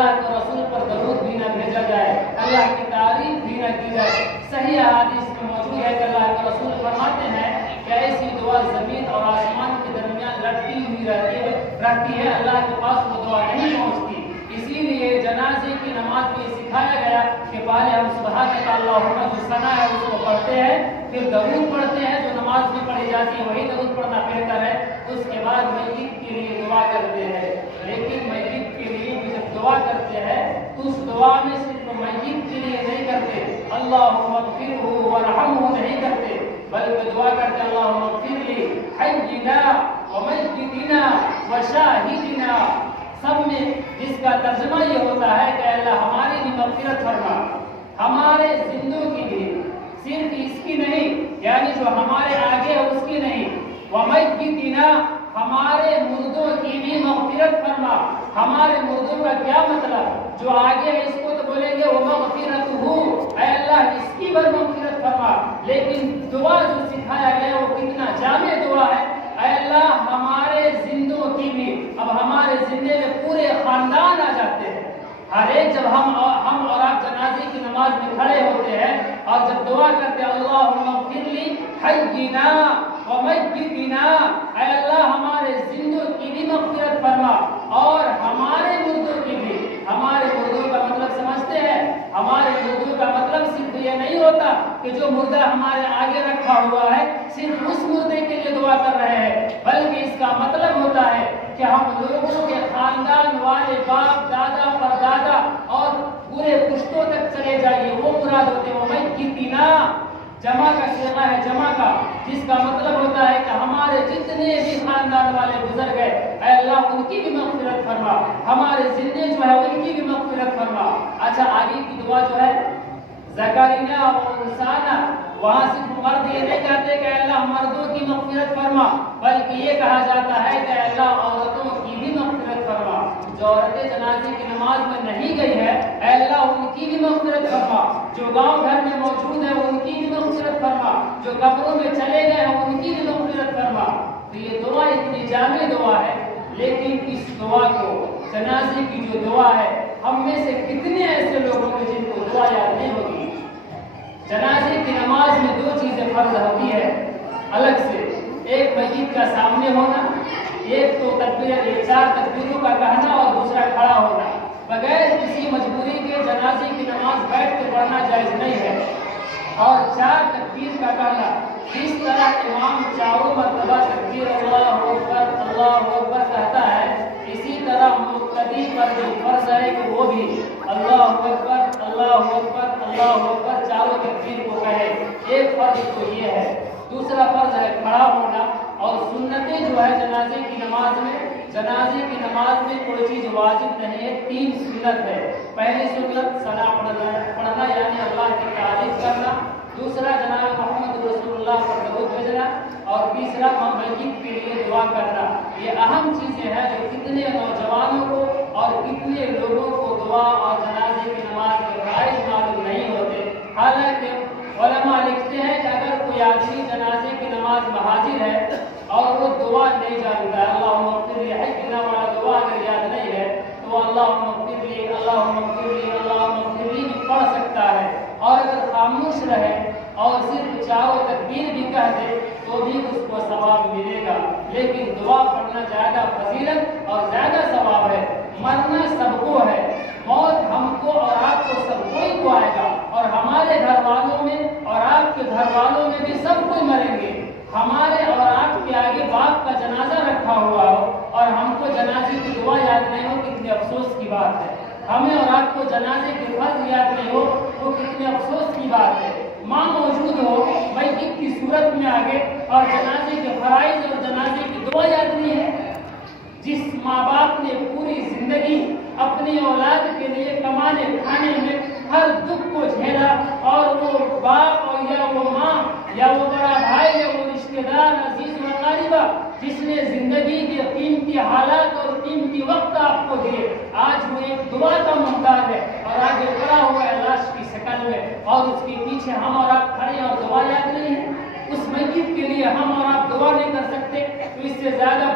اللہ کے رسول پر درود بھی نہ بھیجا جائے، اللہ کی تعریف بھی نہ کی جائے۔ صحیح حدیث میں موجود ہے کہ اللہ کے رسول فرماتے ہیں کہ ایسی دعا زمین اور آسمان کے درمیان لٹکی ہوئی رہتی ہے، اللہ کے پاس وہ دعا نہیں پہنچتی۔ اسی لیے جنازے کی نماز میں سکھایا گیا کہ پہلے ہم سبحانک اللہم جو ثنا ہے اس کو پڑھتے ہیں، پھر درود پڑھتے ہیں جو نماز میں پڑھی جاتی ہے، وہی درود پڑھنا بہتر ہے۔ اس کے بعد میت کے لیے دعا کرتے ہیں، لیکن میت کے لیے بھی جب دعا کرتے ہیں تو اس دعا میں صرف میت کے لیے نہیں کرتے، اللہم اغفرہ وارحمہ نہیں کرتے، بلکہ دعا کرتے اللہم اغفر لی حینا ومیتنا وشاہدنا۔ سب میں جس کا ترجمہ یہ ہوتا ہے کہ اللہ ہماری بھی مغفرت فرما، ہمارے زندوں کی بھی، صرف اس کی نہیں، یعنی جو ہمارے آگے ہے اس کی نہیں، ومیتنا ہمارے مردوں کی بھی مغفرت فرما۔ ہمارے مردوں کا کیا مطلب؟ جو آگے ہے اس کو تو بولیں گے ومغفرتہ، اے اللہ اس کی بھی مغفرت فرما، لیکن دعا جو سکھایا گیا وہ کتنا جامع دعا ہے، اے اللہ ہمارے زندوں کی بھی۔ اب ہمارے زندے میں پورے خاندان آ جاتے ہیں، ہر ایک جب ہم اور آپ جنازے کی نماز میں کھڑے ہوتے ہیں اور جب دعا کرتے ہیں اللہم اغفر لی حینا ومیتنا، اے اللہ ہمارے زندوں کی بھی مغفرت فرما اور ہمارے مردوں کی بھی۔ ہمارے مردوں کا مطلب سمجھتے ہیں؟ ہمارے مردوں کا مطلب صرف یہ نہیں ہوتا کہ جو مردہ ہمارے آگے رکھا ہوا ہے صرف اس مردے کے لیے دعا کر رہے ہیں، بلکہ اس کا مطلب ہوتا ہے کہ ہم لوگوں کے خاندان والے باپ دادا پردادا اور پورے پشتوں تک چلے جائیے، وہ مراد ہوتے ہیں ومیتنا، جمع کا صیغہ ہے، جمع کا، جس کا مطلب ہوتا ہے کہ ہمارے جتنے بھی خاندان والے گزر گئے اے اللہ ان کی بھی مغفرت فرما، ہمارے زندے جو ہے ان کی بھی مغفرت فرما۔ اچھا آگے کی دعا جو ہے زکریا و انسانا، وہاں صرف مرد یہ نہیں کہتے کہ اللہ مردوں کی مغفرت فرما، بلکہ یہ کہا جاتا ہے کہ اللہ عورتوں کی بھی مغفرت فرما۔ جو عورتیں جنازے کی نماز میں نہیں گئی ہے اے اللہ ان کی بھی مغفرت فرما، جو گاؤں گھر میں موجود ہے ان کی بھی مغفرت فرما، جو قبروں میں چلے گئے ہیں ان کی بھی مغفرت فرما۔ تو یہ دعا اتنی جامع دعا ہے، لیکن اس دعا کو، جنازے کی جو دعا ہے، ہم میں سے کتنے ایسے لوگ ہوں گے جن کو دعا یاد نہیں ہوگی؟ جنازے کی نماز میں دو چیزیں فرض ہوتی ہے الگ سے، ایک میت کا سامنے ہونا، ایک تو تکبیر، 4 تکبیروں کا کہنا اور دوسرا کھڑا ہونا۔ بغیر کسی مجبوری کے جنازے کی نماز بیٹھ کے پڑھنا جائز نہیں ہے، اور 4 تکبیر کا کہنا، جس طرح امام چاروں مرتبہ تکبیر اللہ اکبر کہتا ہے، اسی طرح مقتدی پر جو فرض ہے کہ وہ بھی اللہ اکبر اللہ اکبر اللہ اکبر چاروں تکبیر کو کہے۔ ایک فرض تو یہ ہے، دوسرا فرض ہے کھڑا ہونا، اور سنتیں جو ہے جنازے کی نماز میں کوئی چیز واجب نہیں ہے، 3 سنت ہے۔ پہلی سنت ثنا پڑھنا یعنی اللہ کی تعریف کرنا، دوسرا جناب محمد رسول اللہ پر درود بھیجنا، اور تیسرا میت کے لیے دعا کرنا۔ یہ اہم چیزیں ہیں جو کتنے نوجوانوں کو اور کتنے لوگوں کو دعا اور جنازے کی نماز کے فرائض معلوم نہیں ہوتے۔ حالانکہ علماء لکھتے ہیں کہ اگر کوئی آدمی جنازے کی نماز میں حاضر ہے اور وہ دعا نہیں جانتا ہے، اللہم اغفر لی حینا والا دعا اگر یاد نہیں ہے تو اللہم اغفر لی اللہم اغفر لی اللہم اغفر لی بھی پڑھ سکتا ہے، اور اگر خاموش رہے اور صرف 4 تکبیر بھی کہہ دے تو بھی اس کو ثواب ملے گا، لیکن دعا پڑھنا زیادہ فضیلت اور زیادہ ثواب ہے۔ مرنا سب کو ہے، موت ہم کو اور آپ کو سب کوئی کو آئے گا، اور ہمارے گھر والوں میں اور آپ کے گھر والوں میں بھی سب کوئی مریں گے۔ ہمارے اور آپ کے آگے باپ کا جنازہ رکھا ہوا ہو اور ہم کو جنازے کی دعا یاد نہیں ہو، کتنے افسوس کی بات ہے۔ ہمیں اور آپ کو جنازے کے فرض یاد نہیں ہو، وہ کتنے افسوس کی بات ہے۔ ماں موجود ہو میت کی صورت میں آگے اور جنازے کے فرائض اور جنازے کی دعا یاد نہیں ہے۔ جس ماں باپ نے پوری زندگی اپنی اولاد کے لیے کمانے کھانے میں ہر دکھ کو جھیلا، اور وہ باپ اور یا وہ ماں یا وہ بڑا بھائی یا وہ رشتہ دار عزیز و قریبہ جس نے زندگی کے قیمتی حالات اور قیمتی وقت آپ کو دیے، آج وہ ایک دعا کا محتاج ہے اور آگے کھڑا ہوا ہے لاش کی شکل میں، اور اس کے پیچھے ہم اور آپ کھڑے اور دعا یاد نہیں ہے۔ اس میت کے لیے ہم اور آپ دعا نہیں کر سکتے، تو اس سے زیادہ